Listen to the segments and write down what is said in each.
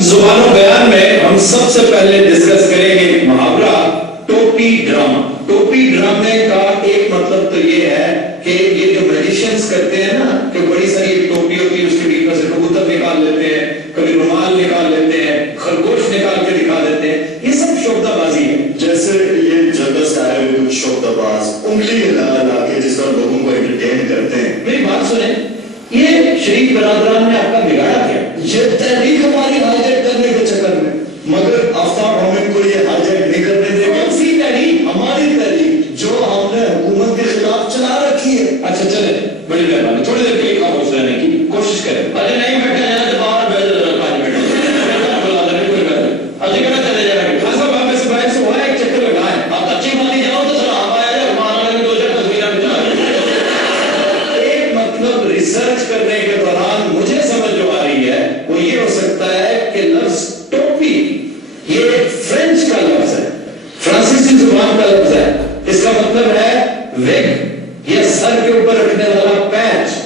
زبان و بیان میں ہم سب سے پہلے ڈسکس کریں گے محاورہ ٹوپی ڈرامہ. ٹوپی ڈرامے کا ایک مطلب تو یہ ہے کہ یہ جو میجیشنز کرتے ہیں نا کہ بڑی ساری ایک ٹوپی ہوتی ہے, اس کے بیچ میں سے کبوتر نکال لیتے ہیں, کبھی رومال نکال لیتے ہیں, خرگوش نکال کے دکھا دیتے ہیں, یہ سب شوکدہ بازی ہے. جیسے یہ جگہ سے آئے ہوئے کچھ شوکدہ باز انگلی لا کے جس طرح لوگوں کو انٹرٹین کرتے ہیں. میری بات سنیں, یہ شریف برادران نے آپ کا بگاڑا کیا؟ یہ تحریک ہماری ہائیجیک کرنے کے چکر میں, مگر آفتاب ہمیں کو یہ ہائیجیک نہیں کرنے دے گا. کون سی تحریک؟ ہماری تحریک جو ہم نے حکومت کے خلاف چلا رکھی ہے. اچھا چلے, بڑی مہربانی, تھوڑی دیر کے لیے خاموش رہنے کی کوشش کریں. ارے نہیں بیٹھا جانا تو باہر بیٹھ جانا, 5 منٹ بلا دینا, کوئی بات نہیں. اچھا کہنا چلے جانا, خاص طور آپ سے باہر سے ہوا ہے, ایک چکر لگائیں. آپ اچھی مانی جاؤ تو سر آپ آیا جائے, ہمارا میں 2 چکر تصویریں بچا. ایک مطلب ریسرچ کرنے کے دوران مجھے سمجھ جو آ رہی ہے وہ یہ ہو سکتا ہے کہ لفظ ٹوپی یہ فرینچ کا لفظ ہے, فرانسیسی زبان کا لفظ ہے. اس کا مطلب ہے وگ یا سر کے اوپر رکھنے والا پیچ.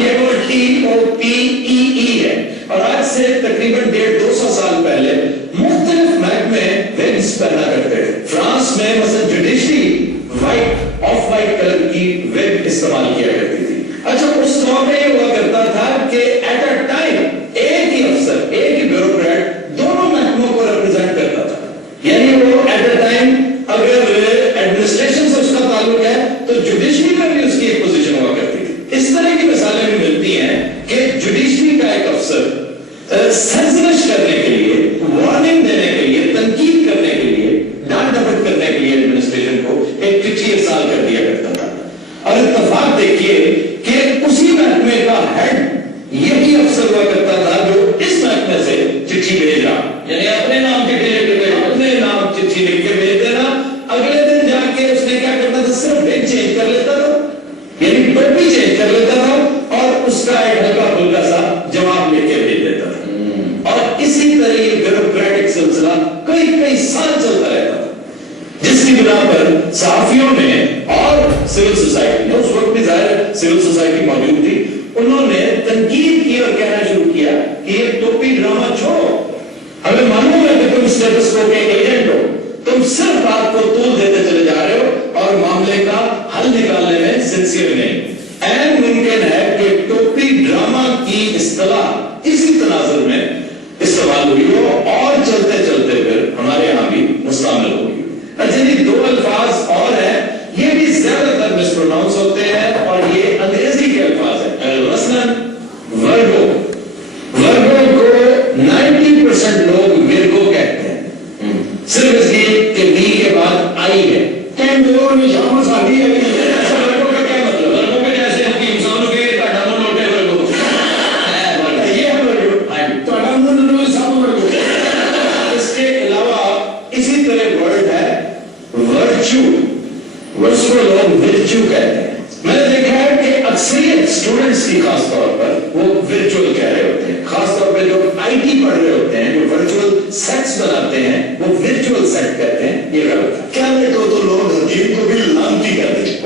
یہ وہ TOPEE ہے. اور آج سے تقریباً 150-200 سال پہلے مختلف محکمے وگز پہنا کرتے تھے. فرانس میں مثلا judiciary white of white colour کی وگ استعمال کیا کرتی تھی. اچھا اس دور میں یہ ہوا کرتا تھا کہ ایٹ اے ٹائم ایک ہی افسر, ایک ہی بیوروکریٹ دونوں محکموں کو ریپرزینٹ کرتا تھا. یعنی وہ ایٹ اے ٹائم اگر ایڈمنسٹریشن سے اس کا تعلق ہے تو جوڈیشری میں بھی اس کی ایک پوزیشن ہوا کرتی تھی. اس طرح کی مثالیں بھی ملتی ہیں کہ جوڈیشری کا ایک افسر سرزنش کرنے کے لیے, وارننگ دینے کے لیے, تنقید کرنے کے لیے, ڈانٹ ڈپٹ کرنے کے لیے ایڈمنسٹریشن کو ایک چٹھی ارسال کر دیا کرتا تھا. اور اتفاق دیکھیے کہ اسی محکمے کا ہیڈ یہی افسر ہوا کرتا تھا جو اس محکمے سے چٹھی بھیج رہا, یعنی اپنے نام چٹھی لکھ کے بھیج دینا. اگلے دن جا کے اس نے کیا کرنا تھا, صرف ڈیٹ چینج کر لیتا تھا, یعنی ٹوپی چینج کر لیتا تھا اور اس کا ایک ہلکا پھلکا سا جواب لکھ کے بھیج دیتا تھا. اور اسی طرح یہ بیوروکریٹک سلسلہ کئی سال چلتا رہتا تھا, جس کی بنا پر صحافیوں نے اور سول سوسائٹی نے, اس وقت بھی ظاہر سول سوسائٹی موجود تھی, انہوں نے تنقید کی اور کہنا شروع کیا کہ یہ ٹوپی ڈرامہ چھوڑو. ہمیں معلوم ہے کہ تم اسٹیٹس کو کے ایجنٹ ہو, تم صرف بات کو طول دیتے چلے جا رہے ہو اور معاملے کا حل نکالنے میں سنسیئر نہیں. این ممکن ہے کہ ٹوپی ڈرامہ کی اصطلاح اسی تناظر میں استعمال ہوئی ہو اور چلتے چلتے پھر ہمارے یہاں بھی مستعمل ہوئی. اچھا جی, 2 الفاظ اور ہیں, یہ بھی زیادہ تر مس پروناؤنس ہوتے ہیں اور یہ انگریزی کے الفاظ ہیں. مثلاً ورگو, ورگو کو 90% لوگ ورگو کہتے ہیں, صرف اس لیے کہ وی کے بعد آئی ہے. کینڈور میں شامل شادی ہے. ورگو کا کیا مطلب؟ ورگو کے جیسے انسانوں کے ڈامن لوٹے ورگو, یہ ہے ورگو. ڈامن لوٹے سب ورگو. اس کے علاوہ اسی طرح ورڈ ہے ورچو, ورچو لوگ ورچو کہتے ہیں. میں نے دیکھا ہے کہ اکثریت اسٹوڈنٹس کی خاص طور پر وہ ورچوئل کہہ رہے ہوتے ہیں, خاص طور پہ جو IT پڑھ رہے ہوتے ہیں, جو ورچوئل سیٹس بناتے ہیں وہ ورچوئل سیٹ کہتے ہیں. یہ غلط ہے. کہنے کو تو لوگ حکیم کو بھی لانتی کہتے ہیں.